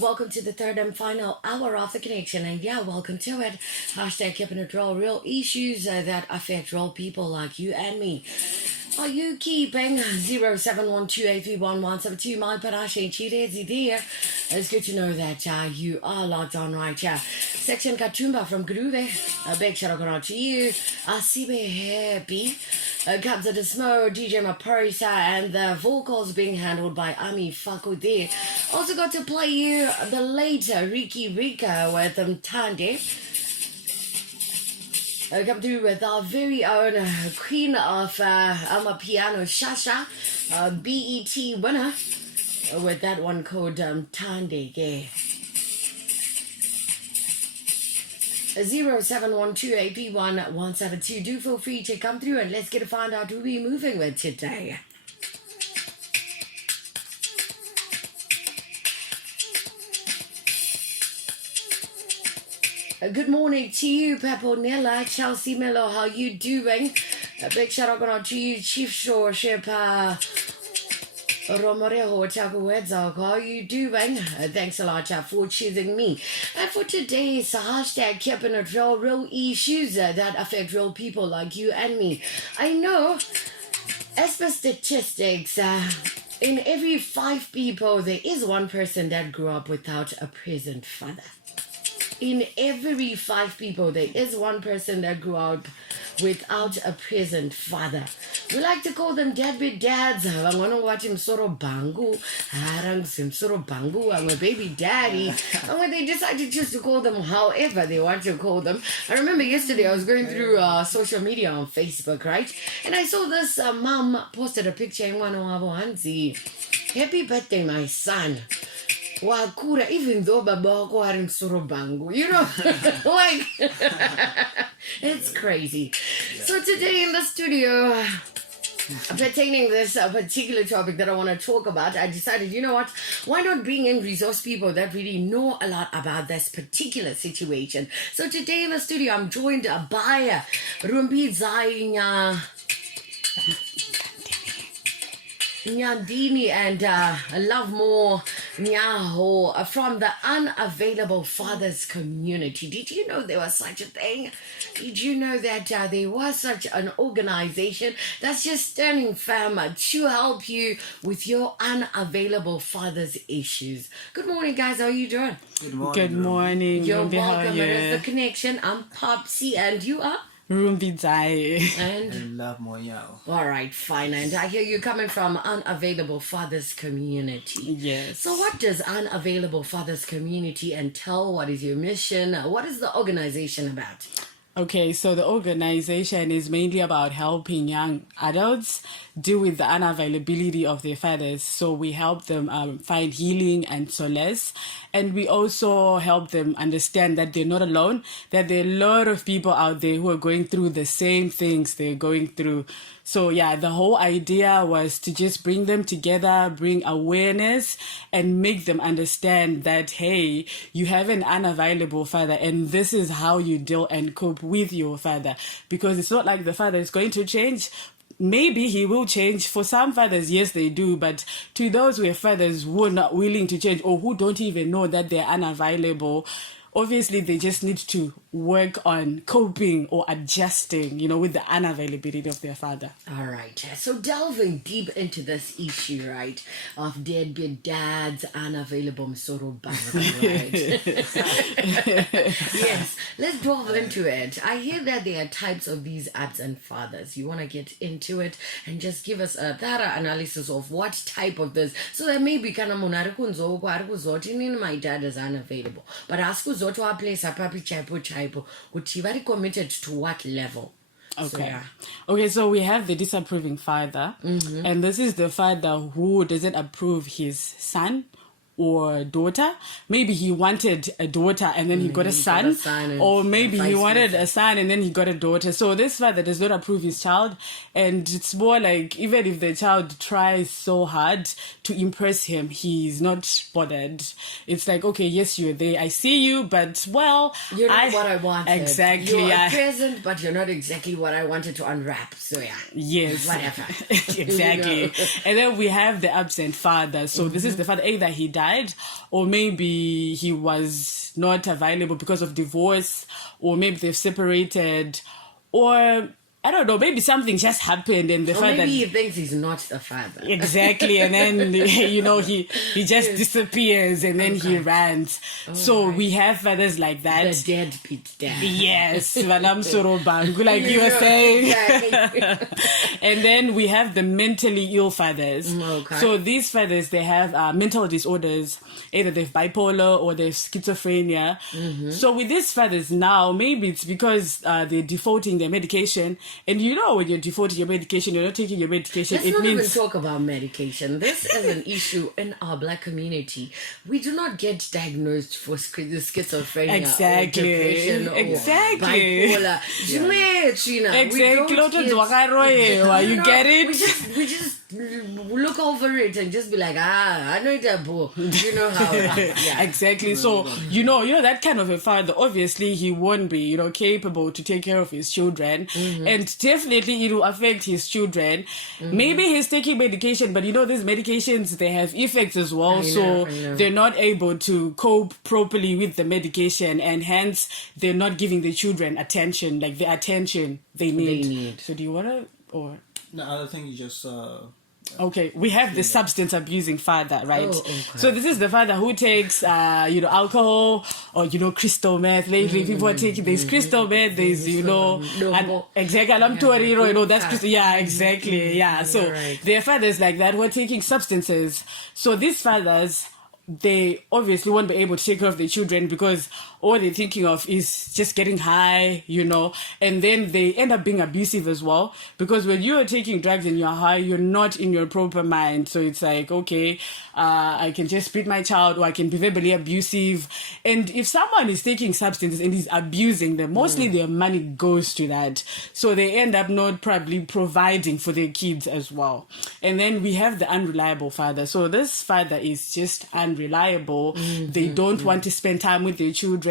Welcome to the third and final hour of the connection, and yeah, welcome to it. Hashtag keeping it raw, real issues that affect real people like you and me. Are you keeping 0712831172? My Parashe Chidezi there. It's good to know that you are locked on right here. Section Katumba from Groove. A big shout out to you. Asibe happy. Comes at the Smo, DJ Popsy, and the vocals being handled by Ami Fako there. Also got to play you the later Ricky Rika with Tande. Come through with our very own queen of Amapiano, Shasha, BET winner, with that one called Tande. 0712811172. Do feel free to come through and let's get to find out who we're moving with today. Good morning to you, Peponella, Chelsea Miller. How you doing? A big shout out to you, Chief Shoreship Romoreho Takuwedzak. How you doing? Thanks a lot for choosing me. And for today's hashtag keeping it real issues that affect real people like you and me. I know, as per statistics, in every 5 people, there is one person that grew up without a present father. In every 5 people, there is one person that grew up without a present father. We like to call them deadbeat dads. I'm going to watch him bangu. I'm a baby daddy. And when they decide to choose to call them however they want to call them. I remember yesterday I was going through social media on Facebook, right? And I saw this mom posted a picture in one of happy birthday, my son. Wakura, even though Baba wako hari bangu, you know, like, it's crazy. So today in the studio, pertaining this particular topic that I want to talk about, I decided, you know what, why not bring in resource people that really know a lot about this particular situation. So today in the studio, I'm joined by Rumbi, Ngandini and Lovemore, Nyawo from the Unavailable Father Community. Did you know there was such a thing? Did you know that there was such an organization that's just standing firm to help you with your unavailable father's issues? Good morning, guys. How are you doing? Good morning. Good morning. You're Rumbi, welcome. It is The Connection. I'm Popsy, and you are? Rumbi and Lovemore, Nyawo. All right, fine. And I hear you coming from Unavailable Fathers Community. Yes. So what does Unavailable Fathers Community entail? What is your mission? What is the organization about? Okay, so the organization is mainly about helping young adults deal with the unavailability of their fathers. So we help them find healing and solace. And we also help them understand that they're not alone, that there are a lot of people out there who are going through the same things they're going through. So yeah, the whole idea was to just bring them together, bring awareness, and make them understand that, hey, you have an unavailable father, and this is how you deal and cope with your father. Because it's not like the father is going to change. Maybe he will change. For some fathers, yes, they do. But to those who are fathers who are not willing to change or who don't even know that they're unavailable, obviously they just need to work on coping or adjusting, with the unavailability of their father. All right. So delving deep into this issue, right, of deadbeat dads, unavailable Msoro Banga, right? Yes, let's delve into it. I hear that there are types of these absent fathers. You want to get into it and just give us a thorough analysis of what type of this, so that maybe my dad is unavailable. But ask to our place, a papi chaipo, which very committed to what level? Okay. So we have the disapproving father, and this is the father who doesn't approve his son or daughter. Maybe he wanted a daughter and then he got a son, or maybe he wanted a son and then he got a daughter. So this father does not approve his child, and it's more like even if the child tries so hard to impress him, he's not bothered. It's like, okay, yes, you're there, I see you, but well, you're not what I wanted. Exactly. You're present, but you're not exactly what I wanted to unwrap. So yeah. Yes. Whatever. Exactly. And then we have the absent father. So this is the father, either he died side, or maybe he was not available because of divorce, or maybe they've separated, or I don't know, maybe something just happened and the father... maybe he thinks he's not the father. Exactly, and then, he just disappears and then he runs. So we have fathers like that. The deadbeat dad. Yes, Vanam Sorobangu, like you were saying. And then we have the mentally ill fathers. Okay. So these fathers, they have mental disorders. Either they've bipolar or they've schizophrenia. So with these fathers now, maybe it's because they're defaulting their medication. And when you're defaulting your medication, you're not taking your medication. Let's not even talk about medication. This is an issue in our Black community. We do not get diagnosed for schizophrenia exactly. or depression or bipolar. You get it? We just look over it and just be like, I know that boy. You know how. Yeah. Exactly. So that kind of a father. Obviously, he won't be capable to take care of his children, and definitely it will affect his children. Maybe he's taking medication, but these medications, they have effects as well. I know. They're not able to cope properly with the medication, and hence they're not giving the children attention, like the attention they need. So do you want to, or? No, I think you just... Okay, we have the substance abusing father, right? Oh, okay. So this is the father who takes, alcohol or, crystal meth. Lately, people are taking, there's crystal meth, there's, exactly, that's crystal. Yeah, exactly. Yeah. So there are fathers like that who are taking substances. So these fathers, they obviously won't be able to take care of their children because all they're thinking of is just getting high, and then they end up being abusive as well, because when you're taking drugs and you're high, you're not in your proper mind. So it's like, okay, I can just beat my child, or I can be verbally abusive. And if someone is taking substances and is abusing them, mostly their money goes to that. So they end up not probably providing for their kids as well. And then we have the unreliable father. So this father is just unreliable. They don't want to spend time with their children.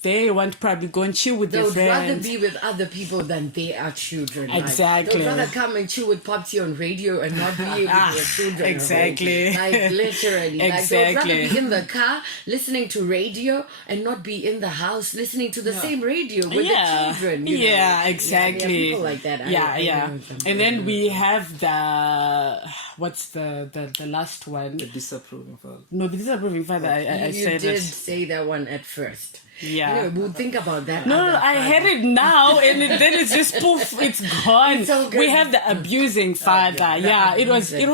They want to probably go and chill with their friends. They would rather be with other people than they are children. Exactly. They'd rather come and chill with Popsy on radio and not be with their children. Exactly. Like literally. Exactly. They'd rather be in the car listening to radio and not be in the house listening to the same radio with the children. Exactly. Yeah, people like that. I And then we have what's the last one? The disapproving father. No, the disapproving father. I said did say that one at first. Yeah. We'll think about that. No, I had it now, and then it's just poof, it's gone. So we have the abusing father. It was there. It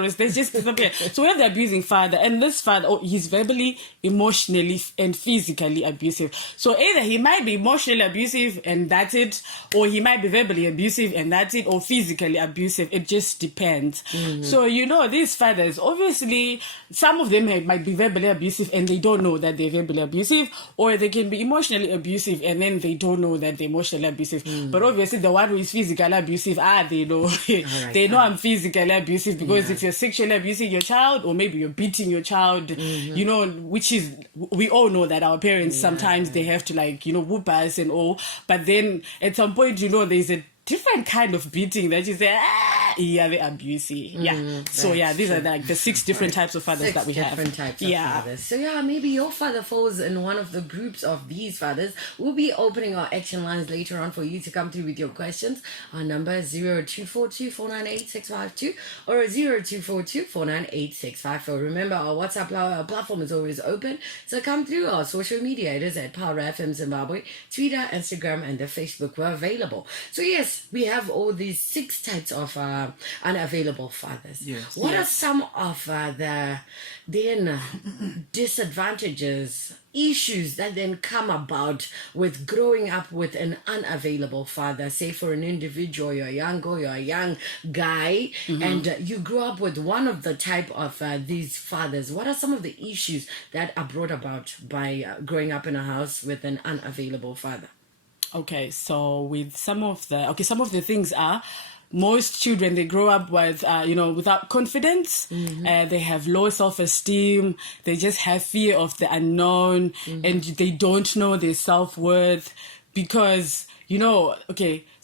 was there, just disappeared. So we have the abusing father, and this father, he's verbally, emotionally, and physically abusive. So either he might be emotionally abusive and that's it, or he might be verbally abusive and that's it, or physically abusive. It just depends. So these fathers, obviously, some of them might be verbally abusive and they don't know that they're verbally abusive, or they can be emotionally abusive and then they don't know that they're emotionally abusive. But obviously the one who is physically abusive, they know. They know I'm physically abusive because if you're sexually abusing your child, or maybe you're beating your child, which is, we all know that our parents sometimes they have to whoop us and all. But then at some point, there's a different kind of beating that you say, they're abusive. So these are like the 6 different types of fathers that we have. 6 different types of fathers. So maybe your father falls in one of the groups of these fathers. We'll be opening our action lines later on for you to come through with your questions. Our number is 0242-498-652 or 0242-498-654. Remember, our WhatsApp platform is always open. So come through our social media. It is at Power FM Zimbabwe, Twitter, Instagram, and the Facebook. We're available. So yes, we have all these 6 types of unavailable fathers. What are some of the disadvantages, issues that then come about with growing up with an unavailable father? Say for an individual, you're a young girl, you're a young guy, and you grew up with one of the type of these fathers. What are some of the issues that are brought about by growing up in a house with an unavailable father? Okay, so with some of the things are, most children, they grow up with, without confidence. They have low self-esteem. They just have fear of the unknown, and they don't know their self-worth because,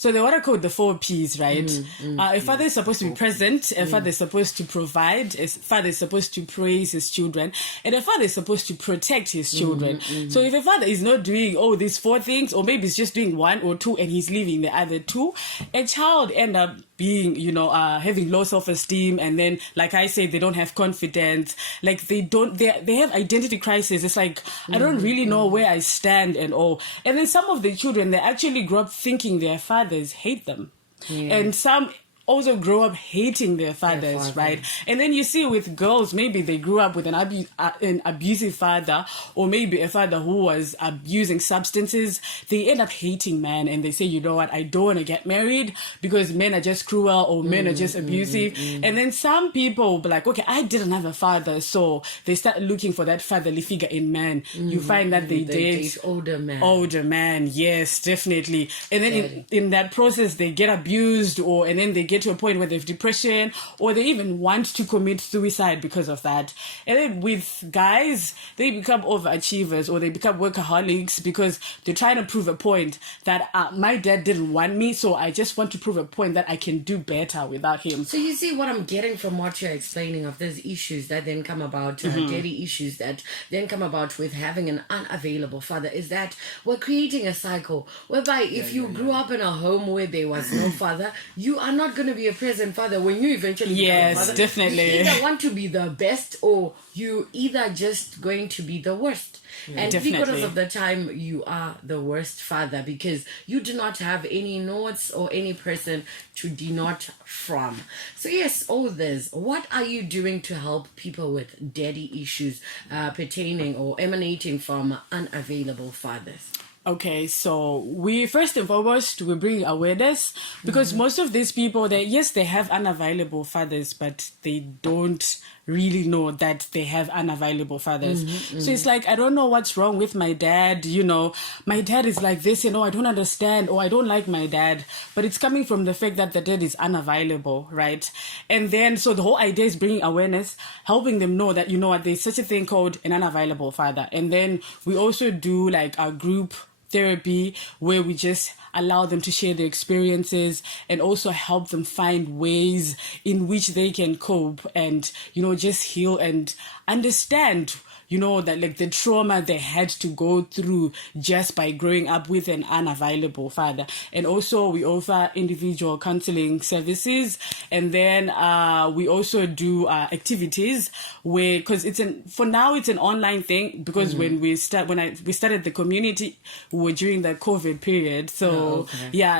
So they're what I call the 4 Ps, right? A father is supposed to be present, a father is supposed to provide, a father is supposed to praise his children, and a father is supposed to protect his children. So if a father is not doing all these 4 things, or maybe he's just doing 1 or 2 and he's leaving the other 2, a child end up being, having low self-esteem, and then, like I said, they don't have confidence, like they have identity crisis. It's like, I don't really know where I stand and all. And then some of the children, they actually grow up thinking their fathers hate them. And some also grow up hating their fathers, right? And then you see with girls, maybe they grew up with an abusive father, or maybe a father who was abusing substances. They end up hating men, and they say, you know what, I don't want to get married because men are just cruel, or men are just abusive. And then some people will be like, okay, I didn't have a father, so they start looking for that fatherly figure in men. You find that they date older men. Yes, definitely. And then in that process, they get abused, and then they get to a point where they have depression, or they even want to commit suicide because of that. And then with guys, they become overachievers, or they become workaholics because they're trying to prove a point that my dad didn't want me, so I just want to prove a point that I can do better without him. So you see what I'm getting from what you're explaining of these issues that then come about, daddy issues that then come about with having an unavailable father, is that we're creating a cycle whereby if you grew up in a home where there was no father, you are not going to be a present father when you eventually become a father. Definitely. You either want to be the best, or you either just going to be the worst. And because of the time, you are the worst father because you do not have any notes or any person to denote from. So yes, all this. What are you doing to help people with daddy issues pertaining or emanating from unavailable fathers? Okay, so we first and foremost, we bring awareness because most of these people, they have unavailable fathers, but they don't really know that they have unavailable fathers. So it's like, I don't know what's wrong with my dad, my dad is like this, I don't understand, or I don't like my dad, but it's coming from the fact that the dad is unavailable, right? And then, so the whole idea is bringing awareness, helping them know that, there's such a thing called an unavailable father. And then we also do like a group therapy where we just allow them to share their experiences and also help them find ways in which they can cope and, just heal and understand, that like the trauma they had to go through just by growing up with an unavailable father. And also we offer individual counseling services. And then we also do activities where, because for now it's an online thing, because when we started the community, we were during the COVID period. So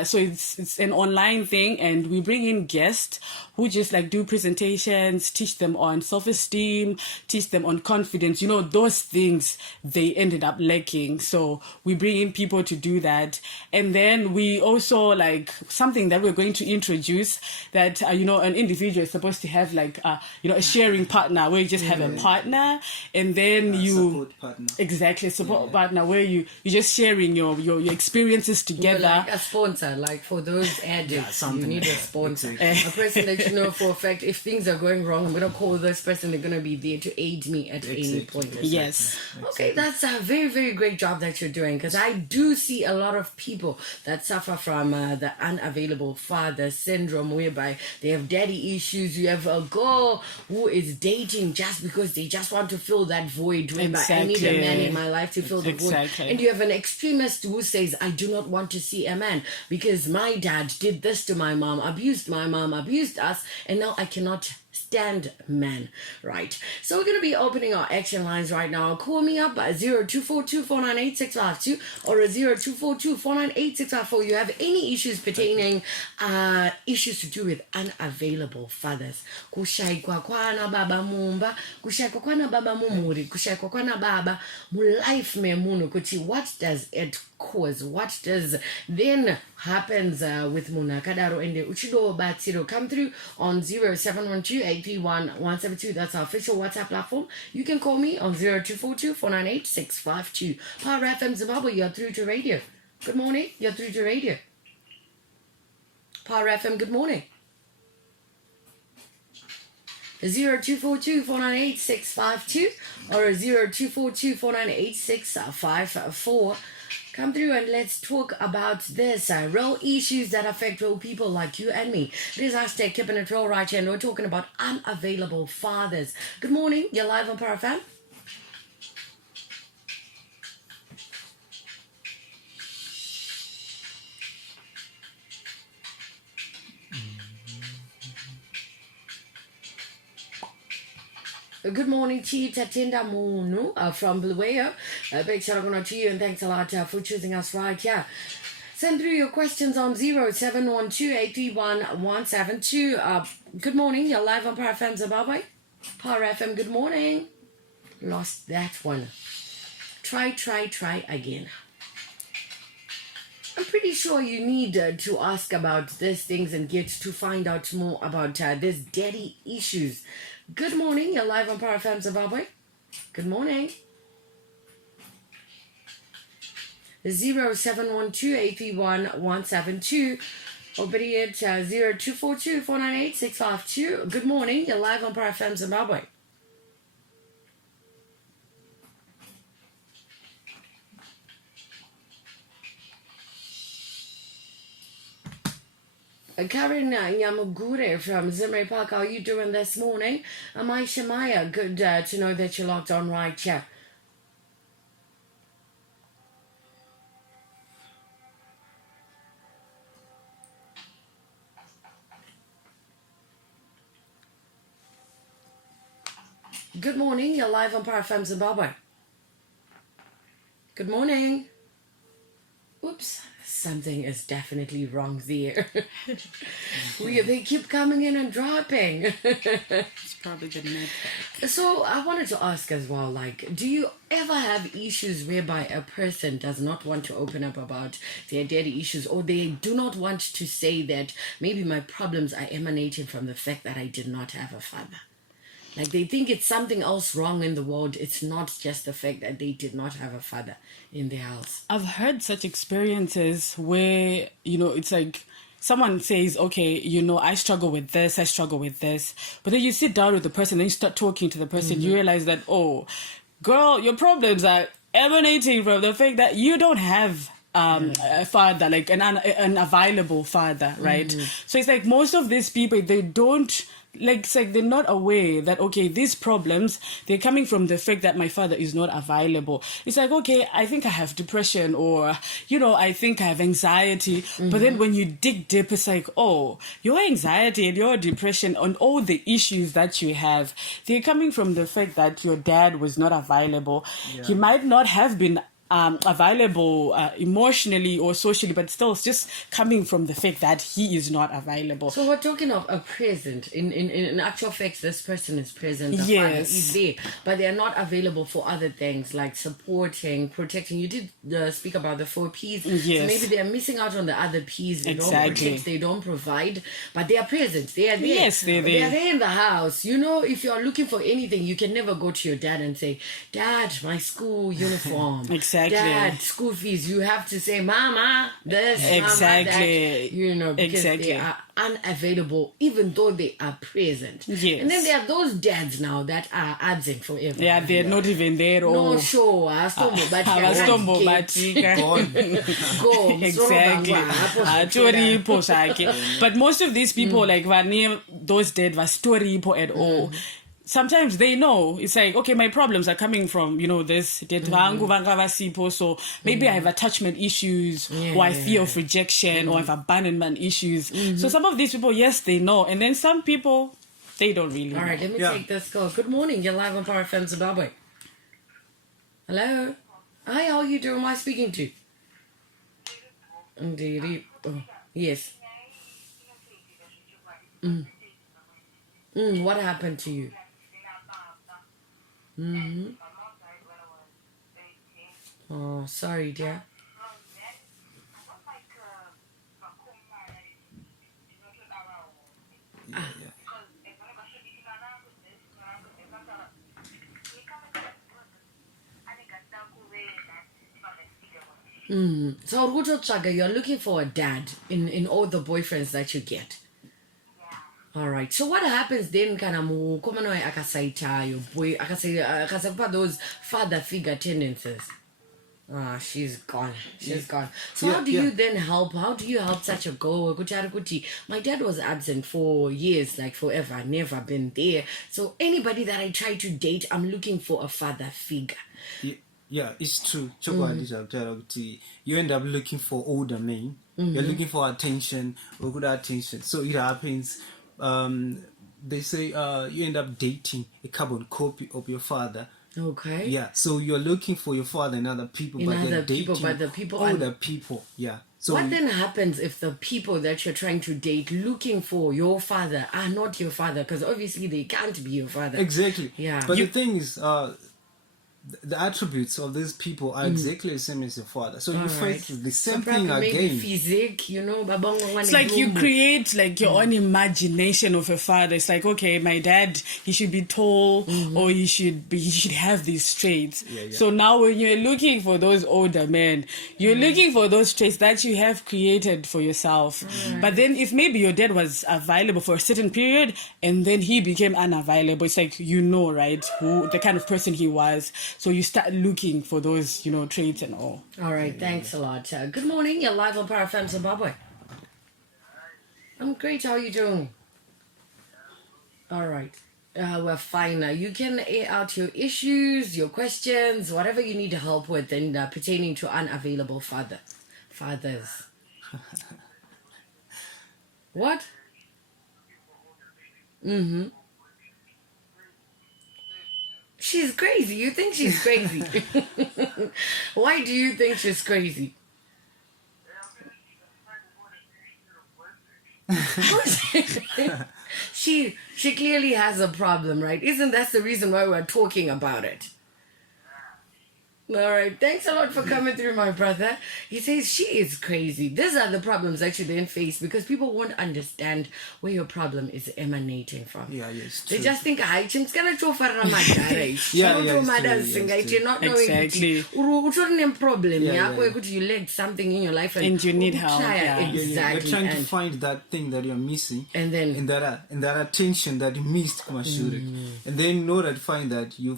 so it's an online thing, and we bring in guests who just like do presentations, teach them on self-esteem, teach them on confidence, those things they ended up lacking. So we bring in people to do that. And then we also like something that we're going to introduce that, an individual is supposed to have like, a sharing partner where you just have a partner, and then support partner. Exactly, support partner where you just sharing your experiences together. Like a sponsor, like for those addicts, you need a sponsor. A person that for a fact, if things are going wrong, I'm going to call this person, they're going to be there to aid me at any point. Yes. Okay, that's a very, very great job that you're doing, because I do see a lot of people that suffer from the unavailable father syndrome, whereby they have daddy issues. You have a girl who is dating just because they just want to fill that void, whereby I need a man in my life to fill the void. And you have an extremist who says, I do not want to see a man because my dad did this to my mom, abused my mom, abused us, and now I cannot stand man, right? So we're going to be opening our action lines right now. Call me up at 0242-498-652 or 0242-498-654. You have any issues pertaining issues to do with unavailable fathers. Kushaikwa kwana baba mumba, kushaikwa kwana baba mumuri, kushaikwa kwana baba mu life memuno kuti. What does it cause? What does then happens with Muna Kadaro and Uchido Batsiro? Come through on 0712-831-172. That's our official WhatsApp platform. You can call me on 0242-498-652. Power FM Zimbabwe, you're through to radio. Good morning, you're through to radio. Power FM, good morning. 0242-498-652 or 0242-498-654. Come through and let's talk about this. Real issues that affect real people like you and me. This is hashtag keeping it real right here, and we're talking about unavailable fathers. Good morning. You're live on Power FM. Good morning to you, Tatinda Munu from Bluewayo. Big shout out to you and thanks a lot for choosing us right here. Send through your questions on 0712-831-172. Good morning, you're live on Power FM Zimbabwe. Power FM, good morning. Lost that one. Try again. I'm pretty sure you need to ask about these things and get to find out more about these daddy issues. Good morning, you're live on Power FM Zimbabwe. Good morning. 0712-831-172 or better yet 0242-498-652. Good morning, you're live on Power FM Zimbabwe. Karen Nyamugure from Zimri Park, how are you doing this morning? Amai Shemaya, good to know that you're locked on right here. Good morning, you're live on Power FM Zimbabwe. Good morning. Oops. Something is definitely wrong there. They keep coming in and dropping. It's probably the network. So I wanted to ask as well, like, do you ever have issues whereby a person does not want to open up about their daddy issues, or they do not want to say that maybe my problems are emanating from the fact that I did not have a father? Like they think it's something else wrong in the world. It's not just the fact that they did not have a father in their house. I've heard such experiences where, it's like someone says, okay, I struggle with this. But then you sit down with the person, then you start talking to the person, you realize that, oh, girl, your problems are emanating from the fact that you don't have a father, like an available father, right? So it's like most of these people, they don't, like, it's like they're not aware that, okay, these problems, they're coming from the fact that my father is not available. It's like, okay, I think I have depression, or, I think I have anxiety. But then when you dig deep, it's like, oh, your anxiety and your depression and all the issues that you have, they're coming from the fact that your dad was not available. Yeah. He might not have been available emotionally or socially, but still it's just coming from the fact that he is not available. So we're talking of a present. In actual fact, this person is present. The yes. father is there, but they are not available for other things like supporting, protecting. You did speak about the 4 P's. Yes. So maybe they are missing out on the other P's. They exactly. don't protect, they don't provide, but they are present. They are there. Yes, they're there. They are there in the house. If you are looking for anything, you can never go to your dad and say, Dad, my school uniform. Exactly. Dad, school fees. You have to say, Mama, this, exactly. Mama, that. Because exactly. they are unavailable, even though they are present. Yes. And then there are those dads now that are absent forever. Yeah, they're not even there. No, sure. Go. Exactly. But most of these people, like, those dead was story at all. Sometimes they know. It's like, okay, my problems are coming from, this. So maybe I have attachment issues, or I fear of rejection, or I have abandonment issues. So some of these people, yes, they know. And then some people, they don't really know. All right, let me take this call. Good morning. You're live on Power FM Zimbabwe. Hello? Hi, how are you doing? Who am I speaking to? Indeed. Oh, yes. What happened to you? Oh, sorry, dear. So you're looking for a dad in all the boyfriends that you get. All right. So what happens then akasaita your boy akasaita those father figure tendencies? Ah, she's gone. She's gone. So Yeah, how do yeah. you then help? How do you help such a girl? My dad was absent for years, like forever. I never been there. So anybody that I try to date, I'm looking for a father figure. Yeah, it's true. You end up looking for older men. You're looking for attention or good attention. So it happens. They say you end up dating a carbon copy of your father. Okay. Yeah, so you're looking for your father and other people, but you're dating the people older people. Yeah. So what then happens if the people that you're trying to date looking for your father are not your father? Because obviously they can't be your father. exactly. Yeah. But the thing is, the attributes of these people are exactly the same as your father. So you face the same thing maybe again. physique, It's like you create like your own imagination of a father. It's like, okay, my dad, he should be tall, or he should have these traits. Yeah. So now when you're looking for those older men, you're looking for those traits that you have created for yourself. But then if maybe your dad was available for a certain period and then he became unavailable, it's like, right, who the kind of person he was. So you start looking for those, traits and all. All right, thanks a lot. Good morning, you're live on Power FM Zimbabwe. I'm great, how are you doing? All right, we're fine now. You can air out your issues, your questions, whatever you need help with and pertaining to unavailable fathers. What? She's crazy. You think she's crazy? Why do you think she's crazy? she clearly has a problem, right? Isn't that the reason why we're talking about it? All right, thanks a lot for coming through, my brother. He says she is crazy. These are the problems that you then face because people won't understand where your problem is emanating from. Yeah, it's They true. just think, "Hi, chim's gonna throw for a marriage." Yeah, Not it's through true, mothers, yeah, it's true. not knowing Exactly. that problem. Yeah, Yeah, yeah. where you lack something in your life And you need help, yeah. Exactly. You're trying to And find that thing that you're missing, And then- in that attention that you missed, and then in order to find that, you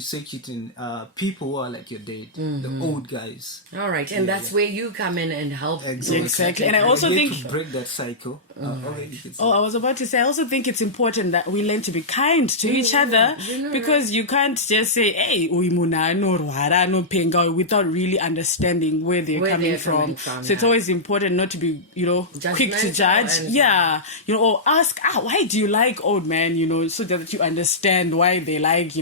search it in people who are like your dad, the old guys. all right, and that's where you come in and help. Exactly. And I You also need think to break that cycle. Okay, you can say. I was about to say, I also think it's important that we learn to be kind to each other because you can't just say, hey, without really understanding where they're coming from. So it's always important not to be, quick to Judgmental judge. and- Yeah. Or ask, why do you like old men, so that you understand why they like,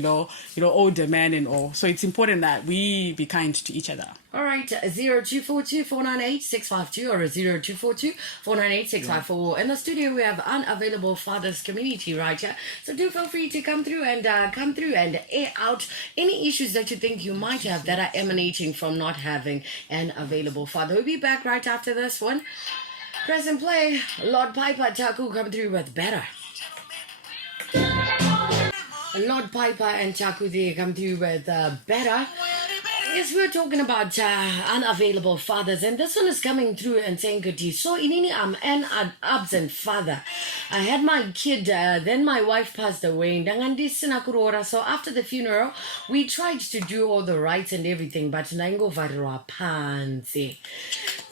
older men and all. So it's important that we be kind to each other. All right, 0242-498-652 or 0242-498-654. In the studio, we have Unavailable Fathers Community right here. So do feel free to come through and air out any issues that you think you might have that are emanating from not having an available father. We'll be back right after this one. Press and play. Lord Piper Taku come through with Better. Lord Piper and Taku they come through with Better. Yes, we're talking about unavailable fathers, and this one is coming through and saying, "Good, so inini I'm an absent father. I had my kid, then my wife passed away. So after the funeral, we tried to do all the rites and everything, but nango varwa pansi.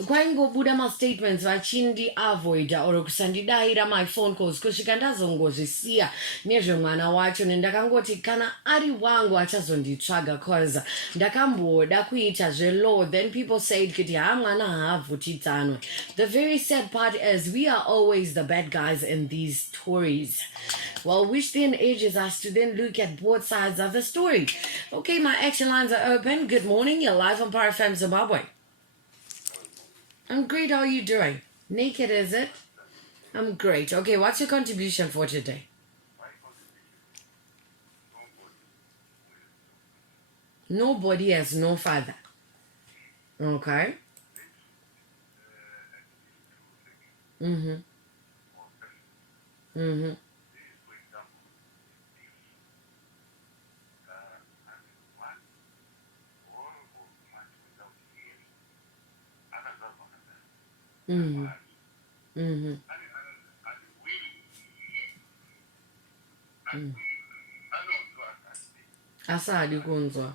Kwango buda ma statements vachindi avoid or kusandidaira my phone calls kushikandazongozvisiya nezvemwana wacho nendakangoti kana ari wangu achazonditsvaga cause ndakamboda kuita zvelo. Then people said kuti mwana haavhutidzanwe. The very sad part is we are always the bad guys in these stories. Well, which then urges us to then look at both sides of the story. Okay, my action lines are open. Good morning, you're live on Power FM Zimbabwe. I'm great, how are you doing? Naked, is it? I'm great. Okay, what's your contribution for today? Nobody has no father. Okay. Mm-hmm. Mm-hmm. Mm-hmm. Mm-hmm. Mm. Asadi kunzwa.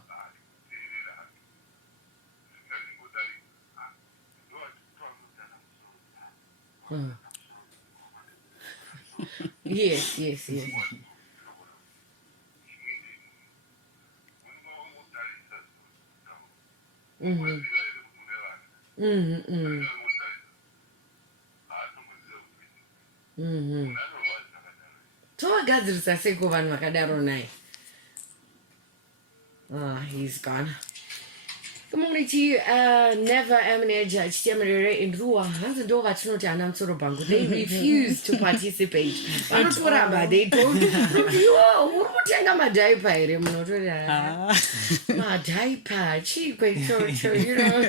Yes. Tovagadzirisa seko vanhu vakadaro naye. He's gone. Good morning to you. Never Amaneja Chitemerere in Rua. Hands and over to Anam Sorobango. They refuse to participate. They told you, my diaper, my diaper, cheap, you know.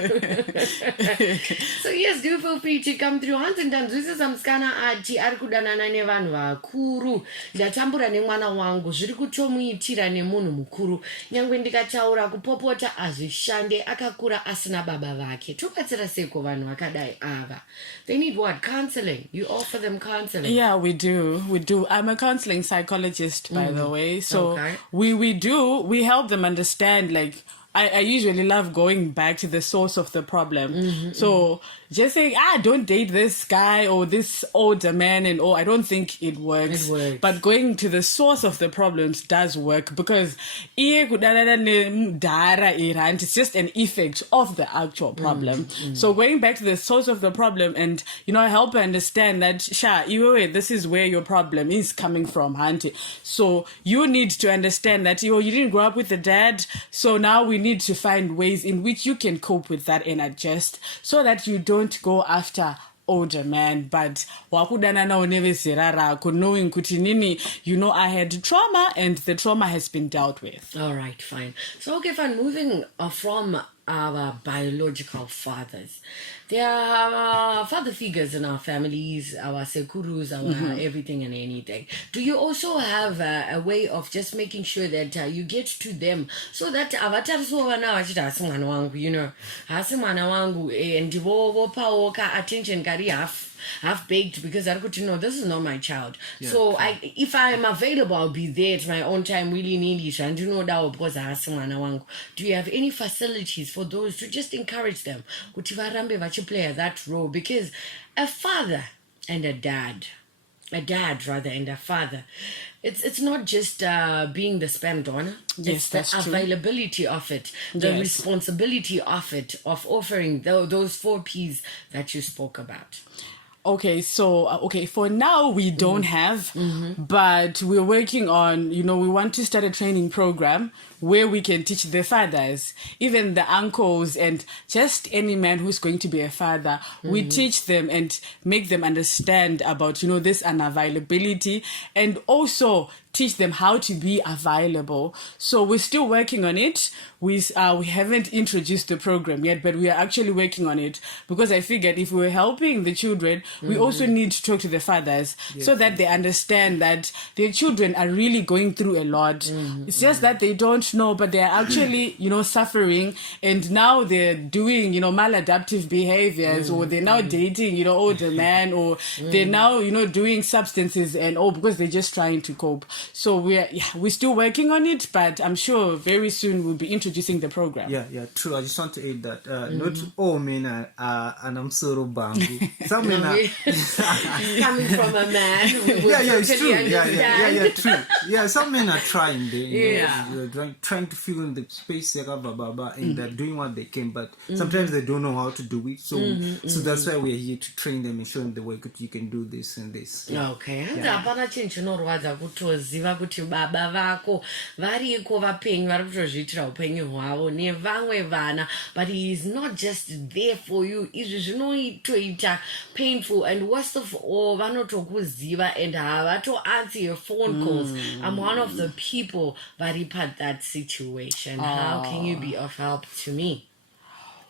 So, yes, do feel free to come through. Hands and done. This is some scana aji arkudana nevanva kuru. Ndatambura nemwana wangu. Zviri kutomuitira nemunhu mukuru. Nyangwe ndikataura kupopota azvishande akakura asina baba vake. Tobatsira seko vanhu vakadai ava. They need what? Counseling. You offer them counseling. Yeah, we do. I'm a counseling psychologist, by the way. So we help them understand, like, I usually love going back to the source of the problem. So just saying, don't date this guy or this older man and I don't think it works. But going to the source of the problems does work, because it's just an effect of the actual problem. So going back to the source of the problem and, I help her understand that, this is where your problem is coming from, Auntie. So you need to understand that, you didn't grow up with the dad, so now we need to find ways in which you can cope with that and adjust, so that you don't go after older man, but wakudana na onevesirara knowing kuti nini, I had trauma and the trauma has been dealt with. All right, fine. So okay, fine. Moving from our biological fathers, there are father figures in our families, our sekurus, our everything and anything. Do you also have a way of just making sure that you get to them, so that avatarsowana vachita asimwana wangu, asimwana wangu and vopawoka attention kari half baked, because I could this is not my child. So if I'm available, I'll be there at my own time, really needy. And that because do you have any facilities for those to just encourage them to play that role? Because a father and a dad rather and a father, it's not just being the sperm donor. Yes, it's the availability of it, the responsibility of it, of offering those 4 P's that you spoke about. Okay, so, for now we don't have, but we're working on, we want to start a training program where we can teach the fathers, even the uncles, and just any man who's going to be a father. We teach them and make them understand about, this unavailability, and also teach them how to be available. So we're still working on it. We haven't introduced the program yet, but we are actually working on it, because I figured if we're helping the children, we also need to talk to the fathers so that they understand that their children are really going through a lot. It's just that they don't know, but they're actually, suffering, and now they're doing, maladaptive behaviors, or they're now dating, older men, or they're now, doing substances and because they're just trying to cope. So we're still working on it, but I'm sure very soon we'll be introducing the program. Yeah, true. I just want to add that not all men are Anamsoro Bangu. Some men are coming from a man. It's true. Yeah, true. Yeah, some men are trying. They're trying to fill in the space and they're doing what they can, but sometimes they don't know how to do it. So that's why we're here to train them and show them the way that you can do this and this. Okay. Ziva kuti baba vako variko vapenyu vari kutozviitira upenyu hwavo nevamwe vana, but he is not just there for you. Izvi zvinoitoita painful, and worst of all vanotokuziva and havato answer your phone calls. I'm one of the people vari that situation. How can you be of help to me?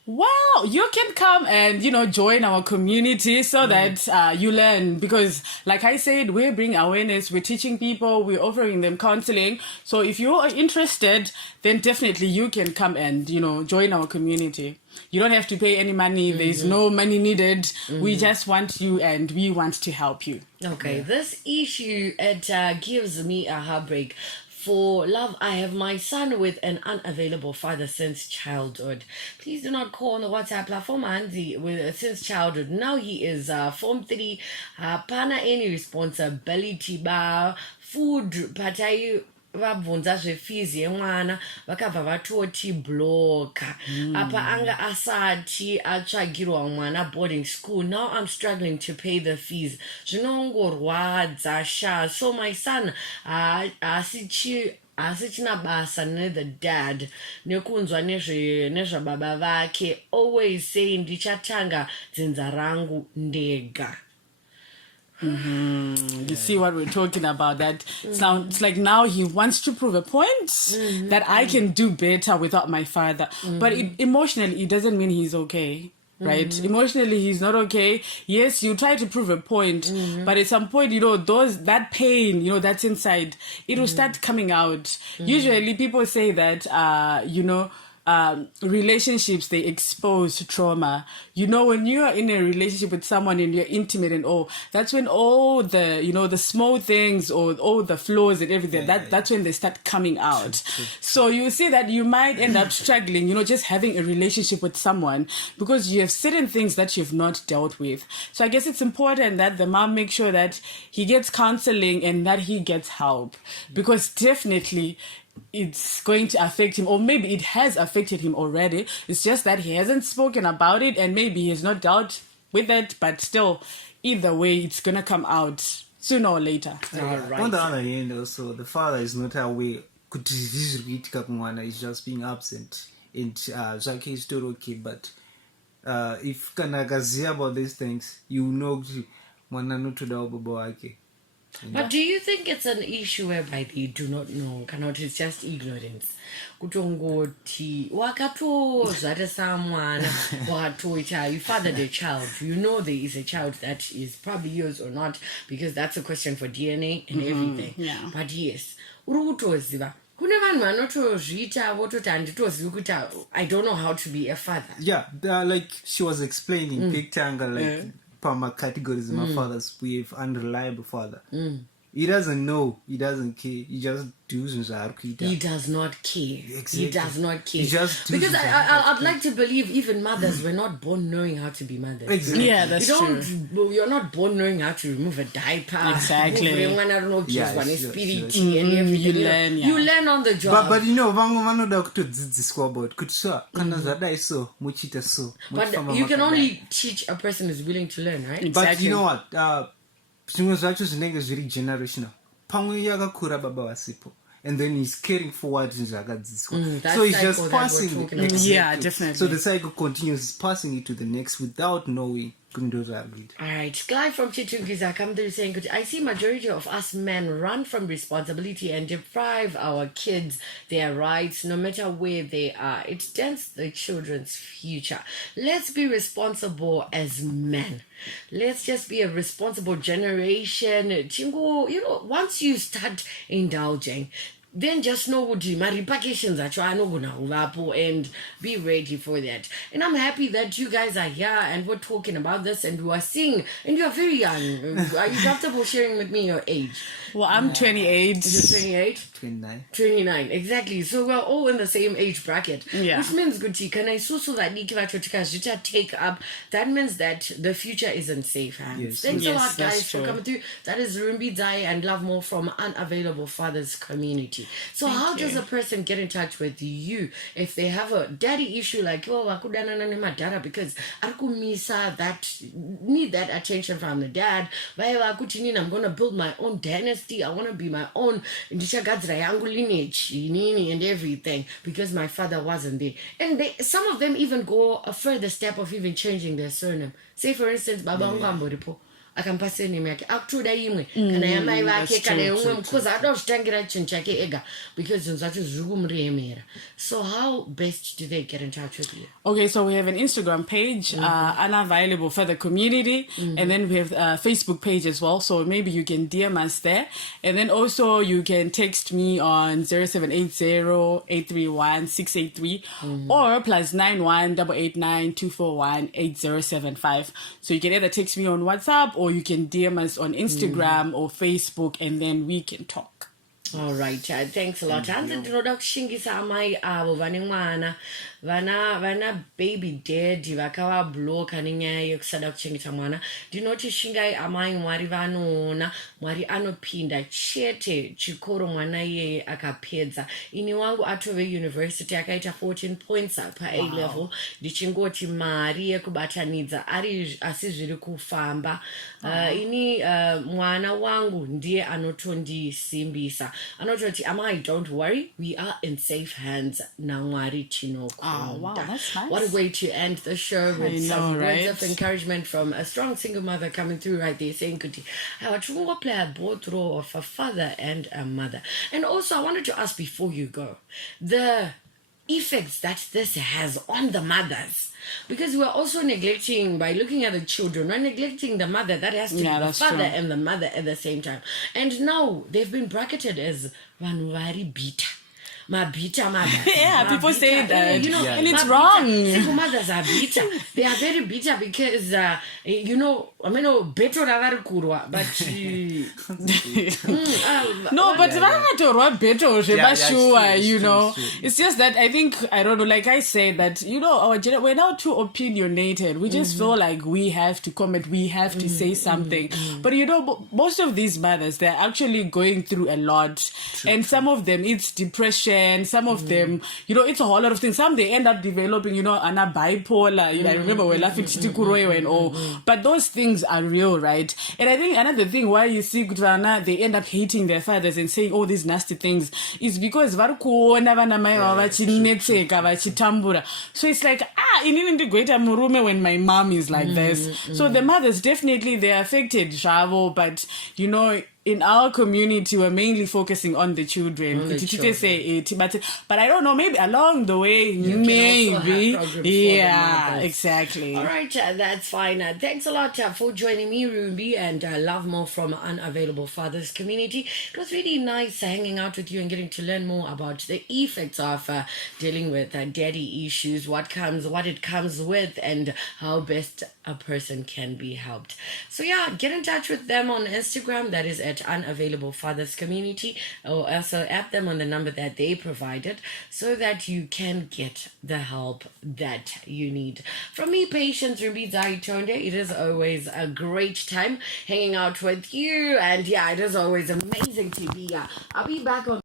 Well, you can come and, join our community so that you learn, because like I said, we bring awareness, we're teaching people, we're offering them counseling. So if you are interested, then definitely you can come and, join our community. You don't have to pay any money. There's no money needed. We just want you and we want to help you. Okay, this issue, it gives me a heartbreak. For love, I have my son with an unavailable father since childhood. Please do not call on the WhatsApp platform, Anzi, since childhood. Now he is Form 3. Pana any responsibility ba food patai vabvunza zvefizi yemwana vakabva vatoti bloka apa anga asati atsvagirwa mwana boarding school. Now I'm struggling to pay the fees. Zvinongorwadza sha. So my son asichina basa the dad nekunzwa nezvababa vake, always saying ndichatanga dzinza rangu ndega. You see what we're talking about? That sounds like now he wants to prove a point that I can do better without my father. But emotionally, it doesn't mean he's okay. Right? Emotionally, he's not okay. Yes, you try to prove a point, but at some point, that pain, that's inside, it will start coming out. Usually, people say that, relationships, they expose trauma. When you are in a relationship with someone and you're intimate and all, that's when all the, the small things or all the flaws and everything, that's when they start coming out. True. So you see that you might end up struggling, just having a relationship with someone because you have certain things that you've not dealt with. So I guess it's important that the mom makes sure that he gets counseling and that he gets help, because definitely it's going to affect him, or maybe it has affected him already. It's just that he hasn't spoken about it and maybe he has not dealt with it, but still, either way, it's going to come out sooner or later. Right. On the other hand, also, the father is not aware. Is just being absent. And Zaki is still okay, but if Kanagazi about these things, you know, But do you think it's an issue whereby they do not know? Cannot, it's just ignorance. Kutongoti wakatozvare someone watoita, you fathered a child. You know there is a child that is probably yours or not, because that's a question for DNA and everything. Yeah. But yes, urukutoziva. Kune vanhu vanotozviita vototi handitozivi kuti I don't know how to be a father. Yeah, like she was explaining, big tanga, like Pama categories of my fathers. We have unreliable father. He doesn't know. He doesn't care. He just does. He does not care. Exactly. He does not care. He just does. Because I'd like to believe even mothers were not born knowing how to be mothers. Exactly. Yeah, that's true. You're not born knowing how to remove a diaper. Exactly. And everything. You learn. You learn on the job. But vanoda kutodzidziswa about kuti so kana zvadai so muchita so. But you can only teach a person who's willing to learn, right? Exactly. But you know what? Zvimwe zvacho zvinenge zviri generational. Pamwe yakakura baba vasipo, and then he's carrying forward zvakadzidziswa. So he's just passing it. Exactly. Yeah, definitely. So the cycle continues, passing it to the next without knowing. Alright, Clive from Chitungiza come through saying, I see majority of us men run from responsibility and deprive our kids their rights no matter where they are. It dents the children's future. Let's be responsible as men. Let's just be a responsible generation. Chingo, once you start indulging, then just know what my repercussions are trying and be ready for that. And I'm happy that you guys are here and we're talking about this and we are seeing, and you're very young. Are you comfortable sharing with me your age? Well, I'm 28. You're 28? 29. 29, exactly. So we're all in the same age bracket. Yeah. Which means, can I take up? That means that the future is in safe hands. Yes. Thanks a lot, that's guys, true. for coming through. That is Rumbi and Lovemore from Unavailable Father's Community. So how does a person get in touch with you if they have a daddy issue like, because need that attention from the dad? I'm going to build my own dynasty. I want to be my own lineage and everything because my father wasn't there. And some of them even go a further step of even changing their surname. Say for instance, Baba Ngamboripo. Akampase name yake akutoda imwe kana yamai vake kana yomwe because adozvitangira chinhu chake ega because zvinhu zvacho zviri kumuremera. So how best do they get in touch with you? Okay, so we have an Instagram page, Unavailable Father Community, and then we have a Facebook page as well, so maybe you can DM us there, and then also you can text me on 0780-831-683 or +91 889 241 8075. So you can either text me on WhatsApp or you can DM us on Instagram or Facebook, and then we can talk. All right, thanks a lot. Hanzi ndinoda kushingisa amai avo vane mwana vana baby daddy vakavabloka nenyaya yekusada kuchengeta mwana. Ndinoti shingai amai, Mwari vanoona, Mwari anopinda chete chikoro mwana iyeye akapedza. Ini wangu atove university akaita 14 points pa A level. Ndichingoti mari yekubatanidza asi zviri kufamba. Ini mwana wangu ndiye anotondisimbisa. Anototi amai, don't worry, we are in safe hands. Namwari chinoko. Oh, wow, that's nice. What a way to end the show with some right? words of encouragement from a strong single mother coming through right there saying, I want to play both role of a father and a mother. And also, I wanted to ask before you go, the effects that this has on the mothers. Because we're also neglecting, by looking at the children, we're neglecting the mother. That has to be the father true. And the mother at the same time. And now they've been bracketed as Vanuvari Bita. Mabita mother. Yeah, people say that. You know, and it's wrong. Single mothers are bitter. They are very bitter because, you know, I mean, better than kurwa, but no, but sure, you know. It's just that I think, I don't know, like I said, that, you know, we're now too opinionated. We just feel like we have to comment, we have to say something. But, you know, most of these mothers, they're actually going through a lot. And some of them, it's depression. Some of them, you know, it's a whole lot of things. Some they end up developing, you know, bipolar. You know, I remember we're laughing and all. But those things are real, right? And I think another thing why you see they end up hating their fathers and saying all these nasty things is because so it's like, when my mom is like this. So the mothers definitely they're affected, Shavo, but you know, in our community, we're mainly focusing on the children. But I don't know, maybe along the way, maybe. Yeah, exactly. All right, that's fine. Thanks a lot for joining me, Rumbi, and Lovemore from Unavailable Father's Community. It was really nice hanging out with you and getting to learn more about the effects of dealing with daddy issues, what it comes with, and how best a person can be helped. So yeah, get in touch with them on Instagram. That is at Unavailable Father's Community, or also add them on the number that they provided so that you can get the help that you need. From me, Patience Rumbi Zaitonde, it is always a great time hanging out with you, and yeah, it is always amazing to be here. I'll be back on